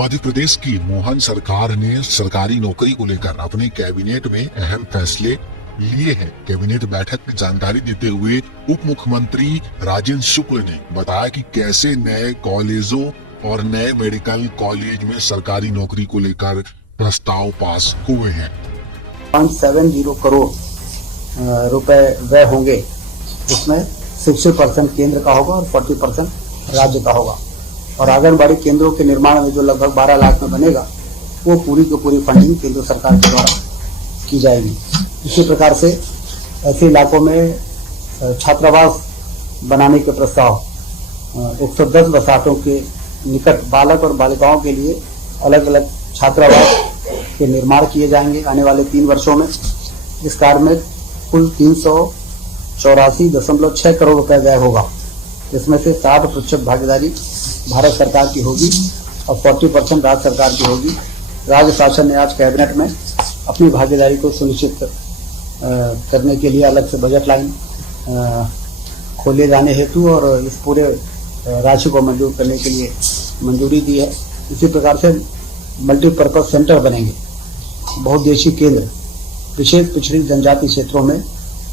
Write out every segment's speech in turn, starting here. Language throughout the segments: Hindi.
मध्य प्रदेश की मोहन सरकार ने सरकारी नौकरी को लेकर अपने कैबिनेट में अहम फैसले लिए हैं। कैबिनेट बैठक की जानकारी देते हुए उप मुख्यमंत्री राजेंद्र शुक्ल ने बताया कि कैसे नए कॉलेजों और नए मेडिकल कॉलेज में सरकारी नौकरी को लेकर प्रस्ताव पास हुए हैं। 70 करोड़ रुपए व्यय होंगे, उसमें 60% केंद्र का होगा और 40% राज्य का होगा। और आंगनबाड़ी केंद्रों के निर्माण में जो लगभग 12 लाख में बनेगा, वो पूरी की पूरी फंडिंग केंद्र सरकार के द्वारा की जाएगी। इसी प्रकार से ऐसे इलाकों में छात्रावास बनाने के प्रस्ताव 110 बसातों के निकट बालक और बालिकाओं के लिए अलग अलग छात्रावास के निर्माण किए जाएंगे आने वाले 3 वर्षों में। इस कार्य में कुल 384.6 करोड़ रुपए व्यय होगा। इसमें से 60% भागीदारी भारत सरकार की होगी और 40% राज्य सरकार की होगी। राज्य शासन ने आज कैबिनेट में अपनी भागीदारी को सुनिश्चित करने के लिए अलग से बजट लाइन खोले जाने हेतु और इस पूरे राशि को मंजूर करने के लिए मंजूरी दी है। इसी प्रकार से मल्टीपर्पज सेंटर बनेंगे। बहुउद्देशीय केंद्र विशेष पिछड़ी जनजाति क्षेत्रों में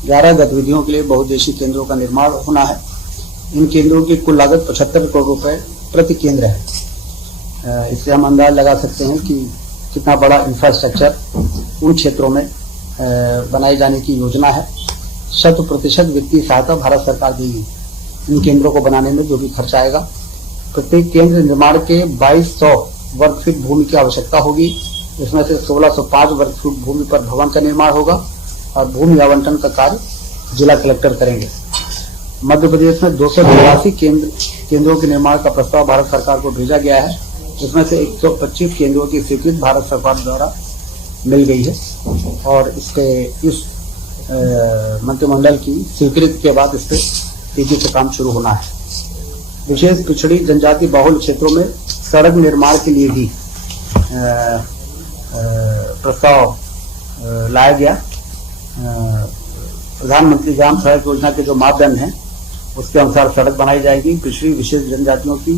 11 गतिविधियों के लिए बहुउद्देशीय केंद्रों का निर्माण होना है। इन केंद्रों की कुल लागत 75 करोड़ रुपए प्रति केंद्र है। इससे हम अंदाज लगा सकते हैं कि कितना बड़ा इंफ्रास्ट्रक्चर उन क्षेत्रों में बनाए जाने की योजना है। 100% वित्तीय सहायता भारत सरकार देगी इन केंद्रों को बनाने में जो भी खर्च आएगा। प्रत्येक केंद्र निर्माण के 2200 वर्ग फीट भूमि की आवश्यकता होगी। इसमें से 1605 वर्ग फीट भूमि पर भवन का निर्माण होगा और भूमि आवंटन का कार्य जिला कलेक्टर करेंगे। मध्य प्रदेश में 282 केंद्रों के निर्माण का प्रस्ताव भारत सरकार को भेजा गया है। इसमें से 125 केंद्रों की स्वीकृति भारत सरकार द्वारा मिल गई है और इस मंत्रिमंडल की स्वीकृति के बाद इस पर तेजी से काम शुरू होना है। विशेष पिछड़ी जनजाति बाहुल क्षेत्रों में सड़क निर्माण के लिए भी प्रस्ताव लाया गया। प्रधानमंत्री ग्राम सड़क योजना के जो मापदंड हैं उसके अनुसार सड़क बनाई जाएगी। पिछड़ी विशेष जनजातियों की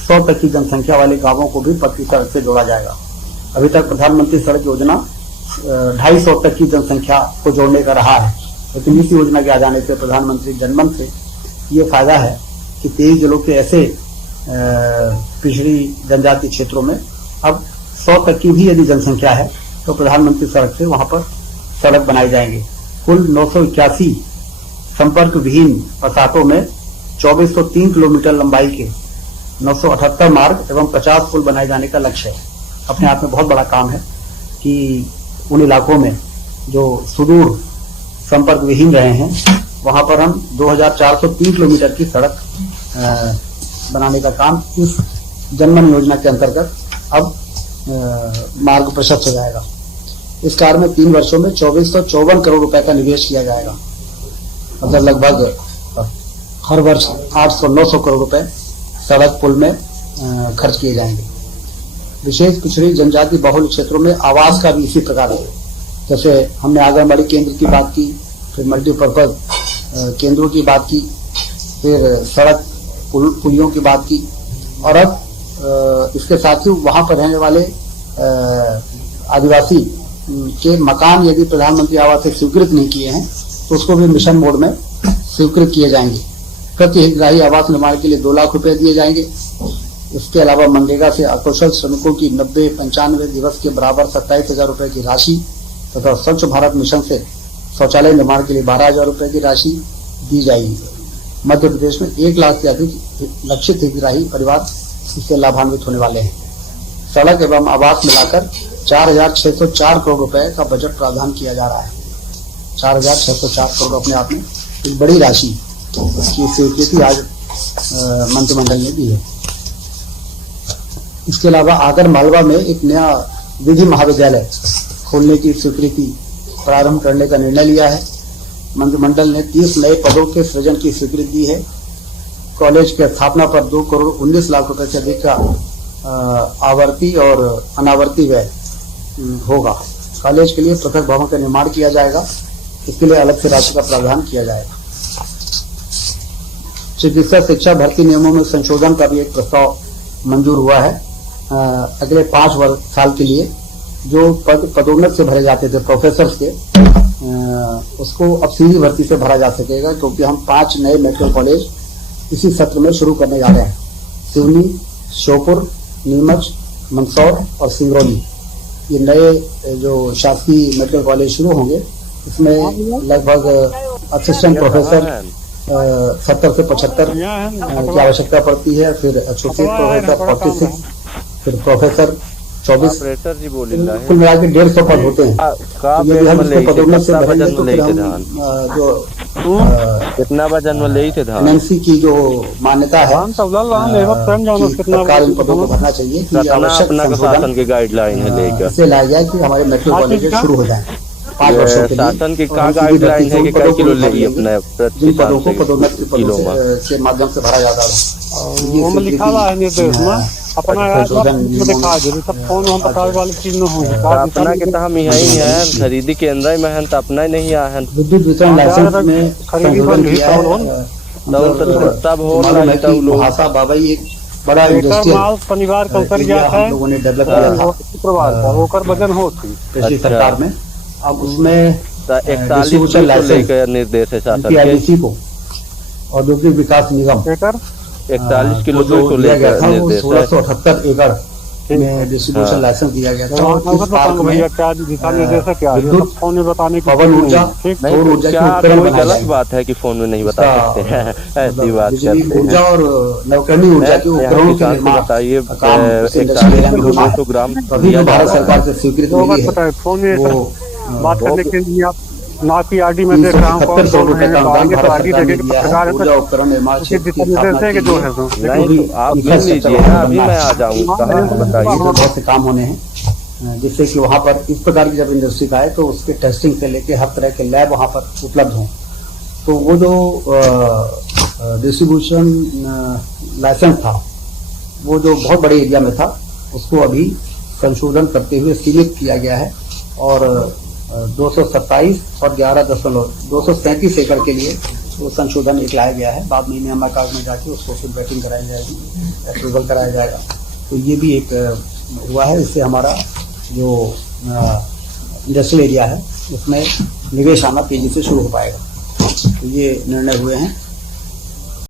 100 तक की जनसंख्या वाले गांवों को भी पक्की सड़क से जोड़ा जाएगा। अभी तक प्रधानमंत्री सड़क योजना 250 तक की जनसंख्या को जोड़ने का रहा है, लेकिन इस योजना के आ जाने से प्रधानमंत्री जनमन से ये फायदा है कि 23 जिलों के ऐसे पिछड़ी जनजाति क्षेत्रों में अब 100 तक की भी यदि जनसंख्या है तो प्रधानमंत्री सड़क से वहां पर सड़क बनाए जाएंगे। कुल 981 संपर्क विहीन बसातों में 2403 किलोमीटर लंबाई के 978 मार्ग एवं 50 पुल बनाए जाने का लक्ष्य है। अपने आप में बहुत बड़ा काम है कि उन इलाकों में जो सुदूर संपर्क विहीन रहे हैं वहां पर हम 2403 किलोमीटर की सड़क बनाने का काम इस जनमन योजना के अंतर्गत अब मार्ग प्रशस्त हो जाएगा। इस कार्य में 3 वर्षों में 2454 करोड़ रुपए का निवेश किया जाएगा। मतलब लगभग हर वर्ष 800-900 करोड़ रुपए सड़क पुल में खर्च किए जाएंगे। विशेष पिछड़ी जनजाति बहुल क्षेत्रों में आवास का भी इसी प्रकार है। जैसे हमने आंगनबाड़ी केंद्र की बात की, फिर मल्टीपर्पज केंद्रों की बात की, फिर सड़क पुलियों की बात की और अब इसके साथ ही वहां पर रहने वाले आदिवासी के मकान यदि प्रधानमंत्री आवास से स्वीकृत नहीं किए हैं तो उसको भी मिशन मोड में स्वीकृत किए जाएंगे। प्रति हितग्राही आवास निर्माण के लिए 2 लाख रुपए दिए जाएंगे। इसके अलावा मनरेगा से अकुशल श्रमिकों की 90-95 दिवस के बराबर 27,000 रुपए की राशि तथा स्वच्छ भारत मिशन से शौचालय निर्माण के लिए 12,000 रुपए की राशि दी जाएगी। मध्य प्रदेश में 1 लाख से अधिक लक्षित हितग्राही परिवार इससे लाभान्वित होने वाले हैं। सड़क एवं आवास मिलाकर 4,604 करोड़ रुपए का बजट प्रावधान किया जा रहा है। 4,604 करोड़ अपने आप में एक बड़ी राशि की स्वीकृति आज मंत्रिमंडल ने दी है। इसके अलावा आगर मालवा में एक नया विधि महाविद्यालय खोलने की स्वीकृति प्रारंभ करने का निर्णय लिया है। मंत्रिमंडल ने 30 नए पदों के सृजन की स्वीकृति दी है। कॉलेज की स्थापना पर 2 करोड़ 19 लाख रुपए से अधिक का आवर्ती और अनावर्ती व्यय होगा। कॉलेज के लिए पृथक भवन का निर्माण किया जाएगा। इसके लिए अलग से राशि का प्रावधान किया जाएगा। चिकित्सा शिक्षा भर्ती नियमों में संशोधन का भी एक प्रस्ताव मंजूर हुआ है। अगले 5 साल के लिए जो पद पदोन्नत से भरे जाते थे प्रोफेसर के, उसको अब सीधी भर्ती से भरा जा सकेगा, क्योंकि हम 5 नए मेडिकल कॉलेज इसी सत्र में शुरू करने जा रहे हैं। सिवनी, श्योपुर, नीमच, मंदसौर और सिंगरौली, ये नए जो शासकीय मेडिकल कॉलेज शुरू होंगे। इसमें लगभग असिस्टेंट प्रोफेसर 70 से 75 की आवश्यकता पड़ती है, फिर एसोसिएट प्रोफेसर 46, फिर प्रोफेसर 24, कुल मिला के 150 पद होते हैं। यदि हम इसको पदोन्नत से भरेंगे तो फिर हम जो कितना वजन में ले थे धान एनएमसी की जो मान्यता है, सरकार इन पदों को भरना चाहिए कि आवश्यक शासन की गाइडलाइन है लेकर इसे लाया जाए कि हमारे मेडिकल कॉलेज शुरू हो जाए 5 वर्षों के लिए। शासन की क्या गाइडलाइन है कि क्या किलो लेगी अपने जिन पदों को पदोन्नत के माध्यम से भरा जाता है, लिखा हुआ है निर्देश में अपना अपना के तो हम यही है खरीदी केंद्र में है, तो अपना नहीं आया है। विद्युत वितरण लाइसेंस में संशोधन किया है। तब हो रहा है तब लोग भाषा बाबाई एक बड़ा इंडस्ट्रियल शनिवार का उतर गया है, हम लोगों ने डेवलप किया था शुक्रवार का होकर वजन होती पिछली सरकार में। अब उसमें 41 लेकर निर्देश है शासन पीआईडीसी को, औद्योगिक विकास निगम 41 किलो जो तो दिया गया लेकर था, वो निर्देश है। 1678 एकड़ में डिस्ट्रीब्यूशन लाइसेंस दिया गया था। और इस पार्क में भैया क्या दिशा निर्देश है, क्या विद्युत, फोन में बताने की पवन ऊर्जा, सौर ऊर्जा की उपकरण कोई बनाए गलत जाएंगे। बात है कि फोन में नहीं बता सकते हैं, ऐसी बात बिजली करते ऊर्जा हैं। और नवकरणीय ऊर्जा के उपकरणों के निर्माण बताइए का काम उस इंडस्ट्री एरिया में होना है। 200 ग्राम अभी जो भारत सरकार से स्वीकृति मिली है, फोन में वो बात करने के लिए आप ना पीआरडी में देख रहा हूँ 370 करोड़ रुपए का अनुदान आगे तो भारत आगे सरकार ने देखे दिया है सरकार ऊर्जा उपकरण निर्माण उसके क्षेत्र की दिशा निर्देश स्थापना है के कि जो लिए। है तो नहीं तो आप मिल लीजिए ना, अभी मैं आ जाऊँ कहाँ बताइए। इसमें बहुत से काम होने हैं, जिससे कि वहाँ पर इस प्रकार की जब इंडस्ट्री का है तो उसके टेस्टिंग से लेके हर तरह के लैब वहाँ पर उपलब्ध हों। तो वो जो डिस्ट्रीब्यूशन लाइसेंस था, वो जो बहुत बड़े एरिया में था, उसको अभी संशोधन करते हुए सीमित किया गया है और 227 और 237 एकड़ के लिए वो संशोधन एक लाया गया है। बाद में नियामक कार्ड में जाके उसको फिर बैटिंग कराई जाएगी, अप्रूवल कराया जाएगा। तो ये भी एक हुआ है। इससे हमारा जो इंडस्ट्रियल एरिया है उसमें निवेश आना तेजी से शुरू हो पाएगा। तो ये निर्णय हुए हैं।